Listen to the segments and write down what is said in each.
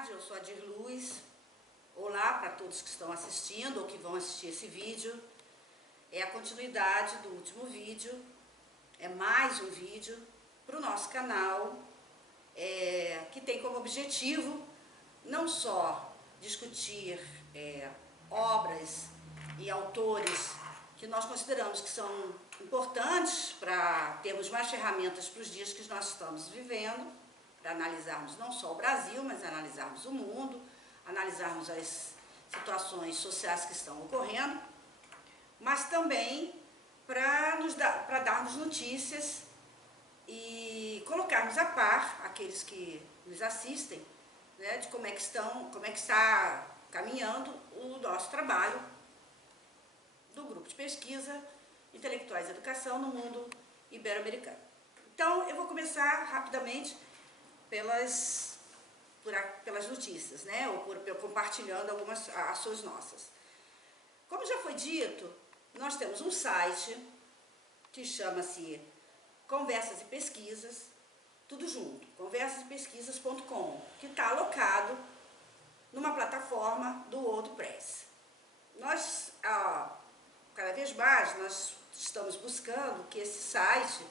tarde, eu sou a Dir Luz. Olá para todos que estão assistindo ou que vão assistir esse vídeo. É a continuidade do último vídeo, é mais um vídeo para o nosso canal, que tem como objetivo não só discutir obras e autores que nós consideramos que são importantes para termos mais ferramentas para os dias que nós estamos vivendo, para analisarmos não só o Brasil, mas analisarmos o mundo, analisarmos as situações sociais que estão ocorrendo, mas também para darmos notícias e colocarmos a par aqueles que nos assistem, né, de como é que está caminhando o nosso trabalho do grupo de pesquisa Intelectuais e Educação no Mundo Ibero-Americano. Então, eu vou começar rapidamente pelas notícias, né, ou compartilhando algumas ações nossas. Como já foi dito, nós temos um site que chama-se Conversas e Pesquisas, tudo junto, conversaspesquisas.com, que está alocado numa plataforma do WordPress. Nós, cada vez mais, nós estamos buscando que esse site,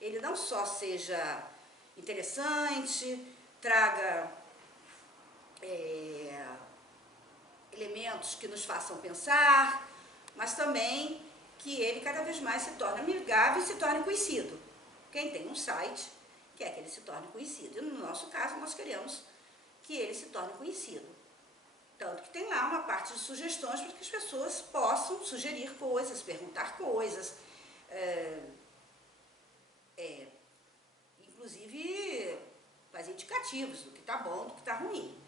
ele não só seja interessante, traga elementos que nos façam pensar, mas também que ele cada vez mais se torne amigável e se torne conhecido. Quem tem um site quer que ele se torne conhecido. E no nosso caso, nós queremos que ele se torne conhecido. Tanto que tem lá uma parte de sugestões para que as pessoas possam sugerir coisas, perguntar coisas, inclusive fazer indicativos do que está bom, do que está ruim.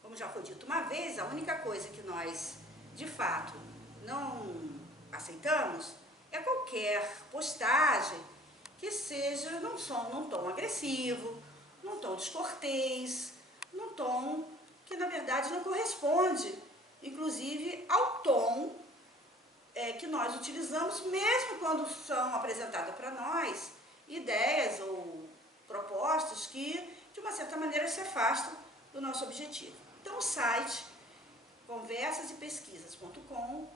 Como já foi dito uma vez, a única coisa que nós, de fato, não aceitamos é qualquer postagem que seja num tom agressivo, num tom descortês, num tom que, na verdade, não corresponde, inclusive, ao tom que nós utilizamos, mesmo quando são apresentadas para nós ideias ou propostas que, de uma certa maneira, se afastam do nosso objetivo. Então, o site conversaspesquisas.com,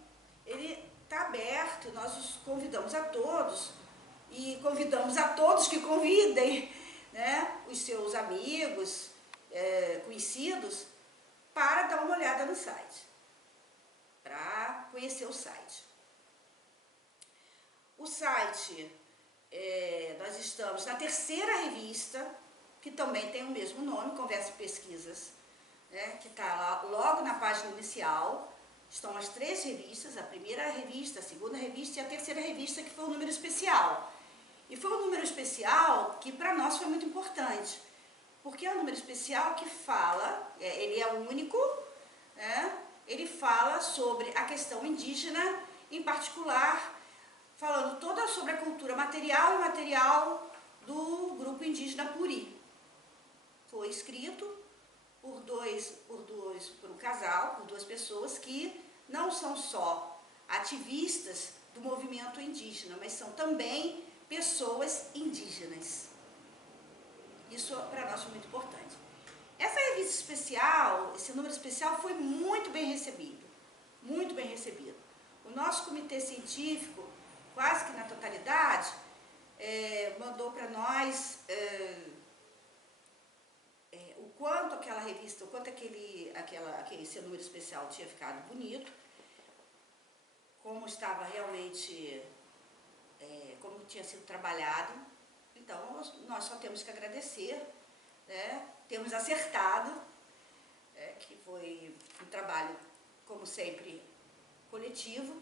ele está aberto, nós os convidamos a todos e convidamos a todos que convidem, né, os seus amigos, conhecidos, para dar uma olhada no site, para conhecer o site. O site, nós estamos na terceira revista, que também tem o mesmo nome, Conversa e Pesquisas, né, que está lá logo na página inicial. Estão as três revistas, a primeira revista, a segunda revista e a terceira revista, que foi um número especial. E foi um número especial que para nós foi muito importante, porque é um número especial que fala, ele é único, né, ele fala sobre a questão indígena, em particular, falando toda sobre a cultura material e imaterial do grupo indígena Puri. Foi escrito por um casal, por duas pessoas que não são só ativistas do movimento indígena, mas são também pessoas indígenas. Isso para nós foi muito importante. Essa revista especial, esse número especial foi muito bem recebido, muito bem recebido. O nosso comitê científico, quase que na totalidade, mandou para nós o quanto aquela revista, o quanto esse número especial tinha ficado bonito, como estava realmente, como tinha sido trabalhado. Então, nós só temos que agradecer, né? Temos acertado, que foi um trabalho, como sempre, coletivo.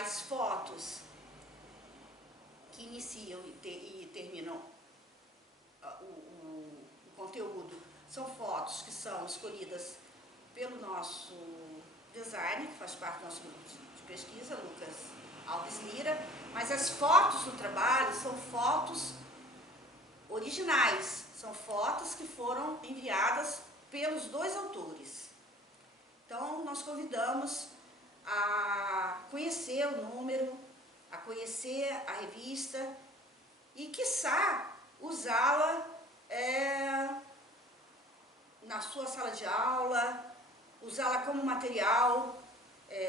As fotos que iniciam e terminam o conteúdo são fotos que são escolhidas pelo nosso designer, que faz parte do nosso grupo de pesquisa, Lucas Alves Lira, mas as fotos do trabalho são fotos originais, são fotos que foram enviadas pelos dois autores. Então, nós convidamos a conhecer o número, a conhecer a revista e, quiçá, usá-la na sua sala de aula, usá-la como material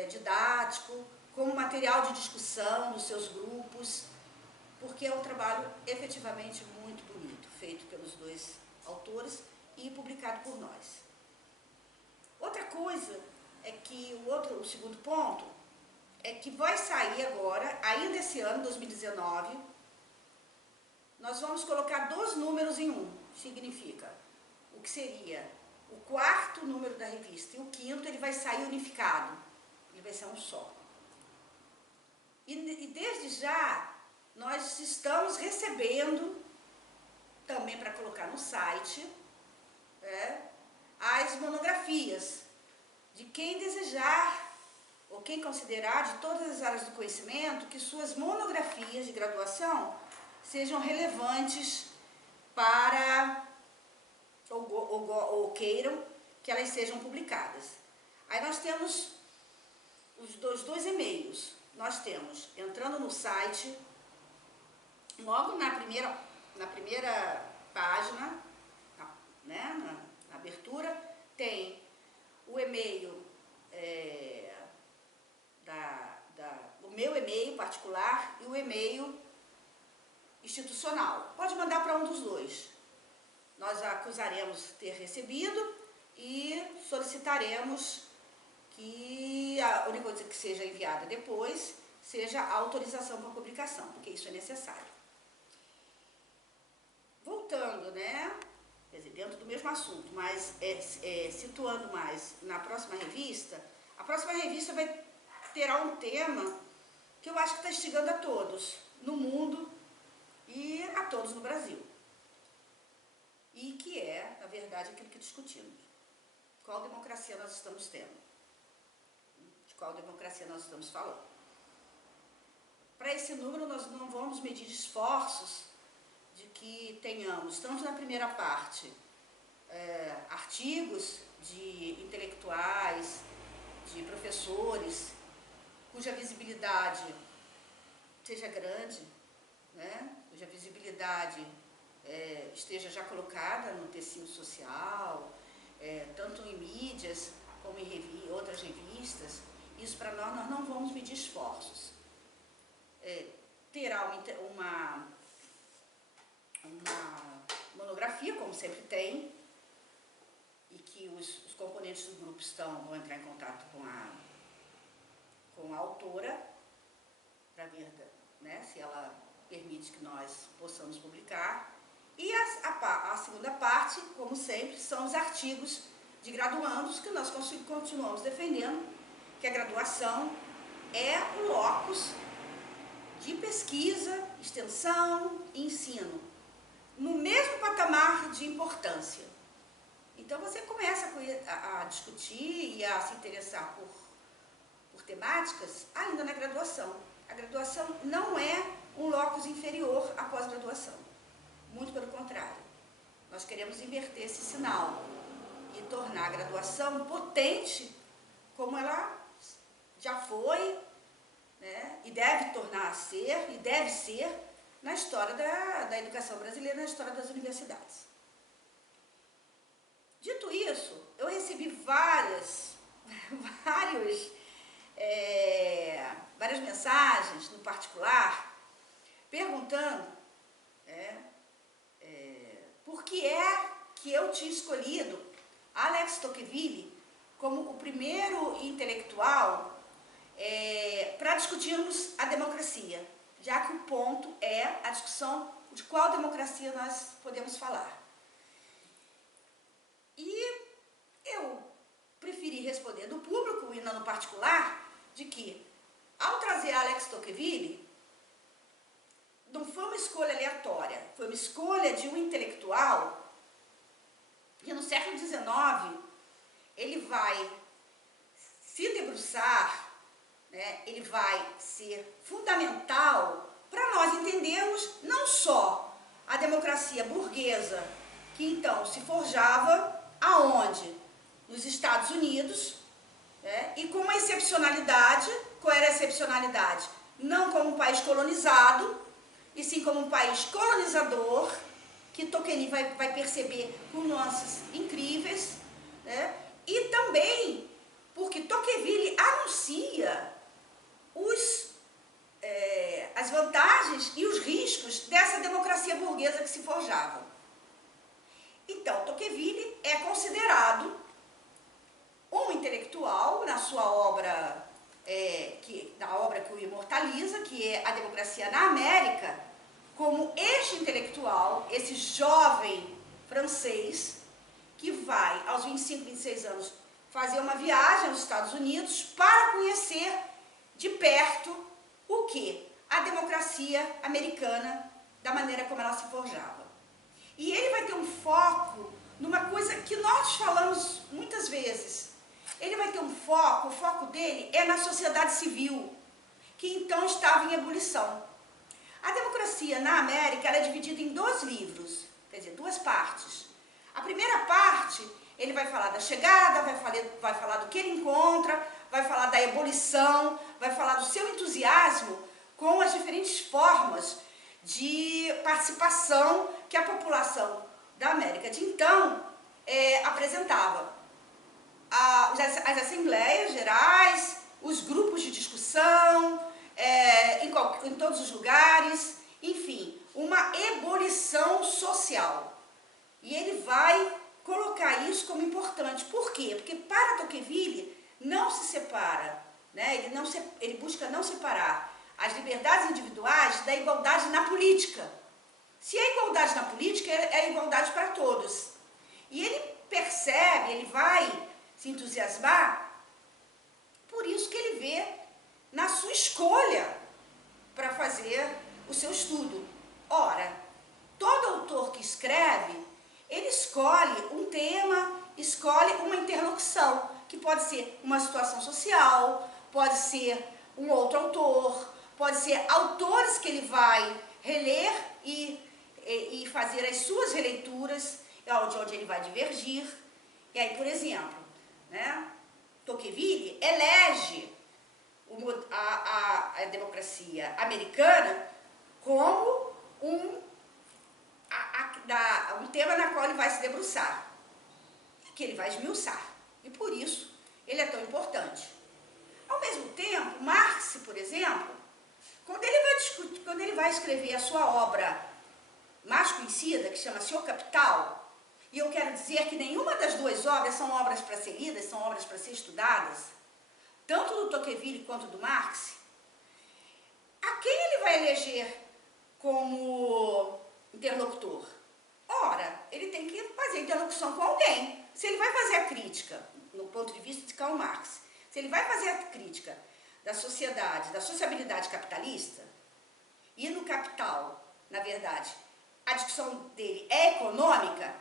didático, como material de discussão nos seus grupos, porque é um trabalho efetivamente muito bonito, feito pelos dois autores e publicado por nós. Outra coisa é que o segundo ponto é que vai sair agora, ainda esse ano, 2019, nós vamos colocar 2 números em um. Significa o que seria o 4º número da revista e o 5º, ele vai sair unificado, ele vai ser um só. E desde já nós estamos recebendo, também para colocar no site, as monografias de quem desejar ou quem considerar de todas as áreas do conhecimento que suas monografias de graduação sejam relevantes para, ou queiram que elas sejam publicadas. Aí nós temos os dois e-mails. Nós temos, entrando no site, logo na primeira página, né, na abertura, tem o e-mail, o meu e-mail particular e o e-mail institucional. Pode mandar para um dos dois. Nós acusaremos ter recebido e solicitaremos que a única coisa que seja enviada depois seja a autorização para publicação, porque isso é necessário. Voltando, né, quer dizer, dentro do mesmo assunto, mas situando mais na próxima revista, a próxima revista terá um tema que eu acho que está instigando a todos no mundo e a todos no Brasil. E que é, na verdade, aquilo que discutimos. Qual democracia nós estamos tendo? De qual democracia nós estamos falando? Para esse número, nós não vamos medir esforços de que tenhamos, tanto na primeira parte, artigos de intelectuais, de professores, cuja visibilidade seja grande, né? Cuja visibilidade esteja já colocada no tecido social, tanto em mídias como em outras revistas. Isso para nós não vamos medir esforços. Terá uma monografia, como sempre tem, e que os componentes do grupo vão entrar em contato com a autora, para ver, né, se ela permite que nós possamos publicar. E a segunda parte, como sempre, são os artigos de graduandos, que nós continuamos defendendo, que a graduação é o locus de pesquisa, extensão e ensino, no mesmo patamar de importância. Então você começa a discutir e a se interessar por temáticas ainda na graduação. A graduação não é um locus inferior à pós-graduação. Muito pelo contrário. Nós queremos inverter esse sinal e tornar a graduação potente como ela já foi, né, e deve tornar a ser, e deve ser, na história da educação brasileira, na história das universidades. Dito isso, eu recebi várias mensagens, no particular, perguntando por que é que eu tinha escolhido Alex Tocqueville como o primeiro intelectual para discutirmos a democracia, já que o ponto é a discussão de qual democracia nós podemos falar. E eu preferi responder do público e não no particular, de que, ao trazer Alex Tocqueville, não foi uma escolha aleatória, foi uma escolha de um intelectual que no século XIX ele vai se debruçar, né, ele vai ser fundamental para nós entendermos não só a democracia burguesa, que então se forjava aonde? Nos Estados Unidos, né, e com uma excepcionalidade. Qual era a excepcionalidade? Não como um país colonizado, e sim como um país colonizador, que Tocqueville vai perceber com nuances incríveis, Tocqueville é considerado um intelectual na sua obra, na obra que o imortaliza, que é A Democracia na América, como este intelectual, esse jovem francês, que vai, aos 25, 26 anos, fazer uma viagem aos Estados Unidos para conhecer de perto o quê? A democracia americana, da maneira como ela se forjava. E ele vai ter um foco numa coisa que nós falamos muitas vezes. Ele vai ter um foco, o foco dele é na sociedade civil, que então estava em ebulição. A democracia na América ela é dividida em 2 livros, quer dizer, 2 partes. A primeira parte, ele vai falar da chegada, vai falar do que ele encontra, vai falar da ebulição, vai falar do seu entusiasmo com as diferentes formas de participação que a população da América de então apresentava. As assembleias gerais, os grupos de discussão, em todos os lugares, enfim, uma ebulição social. E ele vai colocar isso como importante. Por quê? Porque para Tocqueville não se separa, né? Ele busca não separar as liberdades individuais da igualdade na política. Se é igualdade na política, é igualdade para todos. E ele percebe, ele vai se entusiasmar, por isso que ele vê na sua escolha para fazer o seu estudo. Ora, todo autor que escreve, ele escolhe um tema, escolhe uma interlocução, que pode ser uma situação social, pode ser um outro autor, pode ser autores que ele vai reler e fazer as suas releituras, onde ele vai divergir. E aí, por exemplo, né, Tocqueville elege a democracia americana como um tema na qual ele vai se debruçar, que ele vai esmiuçar. E por isso ele é tão importante. Ao mesmo tempo, Marx, por exemplo, quando ele vai escrever a sua obra mais conhecida, que chama-se O Capital, e eu quero dizer que nenhuma das 2 obras são obras para ser lidas, são obras para ser estudadas, tanto do Tocqueville quanto do Marx, a quem ele vai eleger como interlocutor? Ora, ele tem que fazer interlocução com alguém. Se ele vai fazer a crítica, no ponto de vista de Karl Marx, se ele vai fazer a crítica da sociedade, da sociabilidade capitalista, e no Capital, na verdade, a discussão dele é econômica,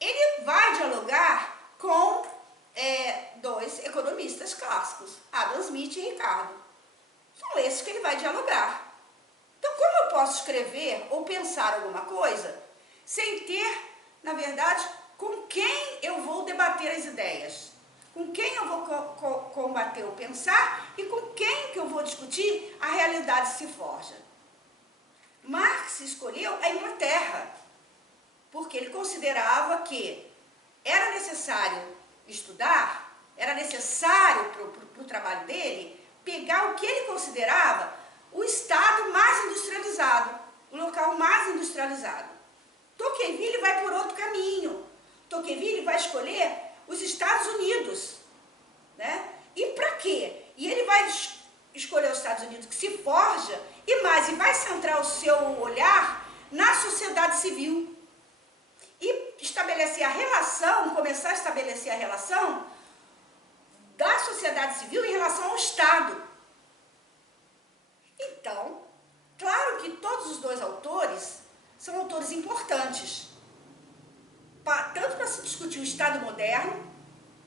ele vai dialogar com 2 economistas clássicos, Adam Smith e Ricardo. São esses que ele vai dialogar. Então, como eu posso escrever ou pensar alguma coisa sem ter, na verdade, com quem eu vou debater as ideias? Com quem eu vou combater o pensar e com quem que eu vou discutir a realidade se forja? Marx escolheu a Inglaterra, porque ele considerava que era necessário estudar, era necessário para o trabalho dele, pegar o que ele considerava o estado mais industrializado, o local mais industrializado. Tocqueville vai por outro caminho. Tocqueville vai escolher os Estados Unidos, né? E para quê? E ele vai escolher os Estados Unidos que se forja e vai centrar o seu olhar na sociedade civil e estabelecer a relação, começar a estabelecer a relação da sociedade civil em relação ao Estado. Então, claro que todos os 2 autores são autores importantes, tanto para se discutir o Estado moderno,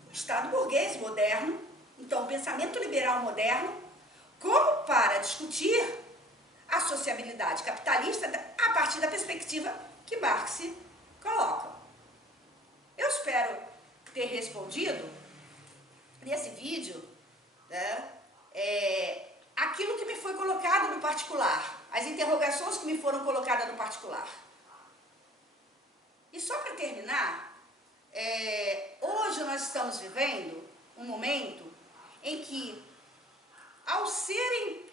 o Estado burguês moderno, então o pensamento liberal moderno, como para discutir a sociabilidade capitalista a partir da perspectiva que Marx coloca. Eu espero ter respondido nesse vídeo, né, aquilo que me foi colocado no particular, as interrogações que me foram colocadas no particular. E só para terminar, hoje nós estamos vivendo um momento em que, ao serem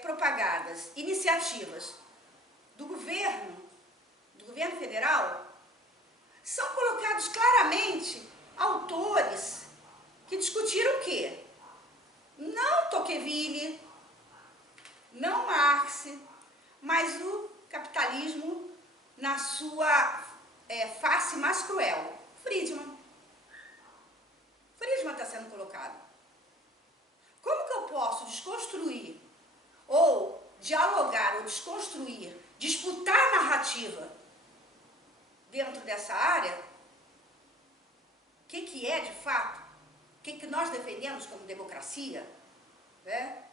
propagadas iniciativas do governo federal, são colocados claramente autores que discutiram o quê? Não Tocqueville, não Marx, mas o capitalismo na sua face mais cruel. Friedman. Friedman está sendo colocado. Como que eu posso desconstruir, ou dialogar, ou desconstruir, disputar narrativa dentro dessa área? O que é, de fato? O que nós defendemos como democracia? Né?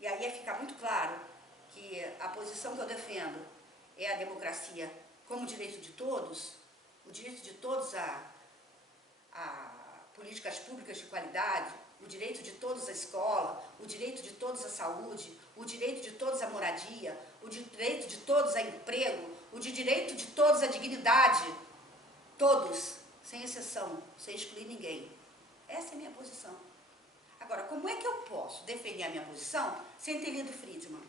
E aí fica muito claro que a posição que eu defendo é a democracia como direito de todos, o direito de todos a políticas públicas de qualidade, o direito de todos à escola, o direito de todos à saúde, o direito de todos à moradia, o direito de todos a emprego, o direito de todos à dignidade. Todos, sem exceção, sem excluir ninguém. Essa é a minha posição. Agora, como é que eu posso defender a minha posição sem ter lido Friedman?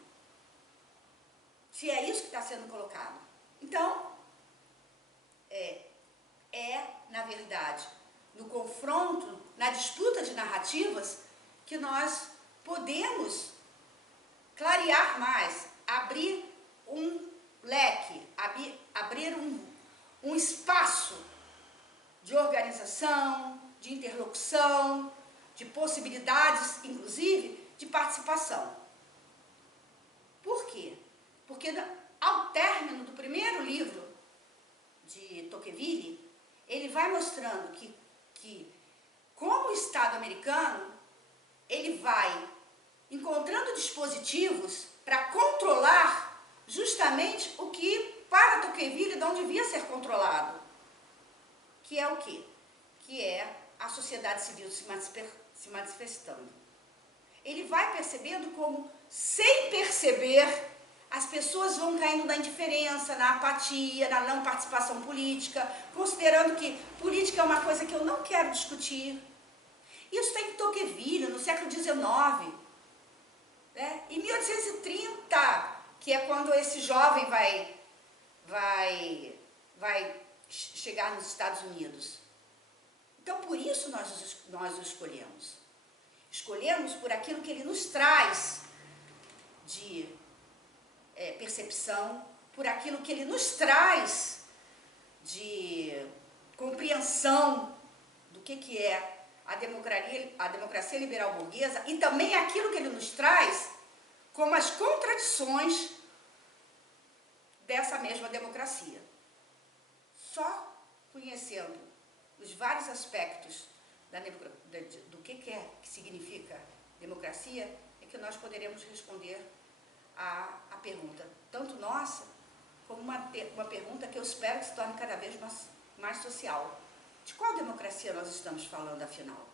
Se é isso que está sendo colocado. Então, na verdade, no confronto, na disputa de narrativas, que nós podemos clarear mais, abrir um leque, abrir um espaço de organização, de interlocução, de possibilidades, inclusive, de participação. Por quê? Porque ao término do primeiro livro de Tocqueville, ele vai mostrando que como o Estado americano, ele vai encontrando dispositivos para controlar justamente o que, para Tocqueville, não devia ser controlado. Que é o quê? Que é a sociedade civil se manifestando. Ele vai percebendo como, sem perceber, as pessoas vão caindo na indiferença, na apatia, na não participação política, considerando que política é uma coisa que eu não quero discutir. Isso está em Tocqueville, no século XIX. Né? Em 1830, que é quando esse jovem vai chegar nos Estados Unidos. Então, por isso nós o escolhemos. Escolhemos por aquilo que ele nos traz de percepção, por aquilo que ele nos traz de compreensão do que é a democracia liberal burguesa, e também aquilo que ele nos traz como as contradições dessa mesma democracia. Só conhecendo os vários aspectos do que significa democracia é que nós poderemos responder a pergunta, tanto nossa, como uma pergunta que eu espero que se torne cada vez mais social. De qual democracia nós estamos falando, afinal?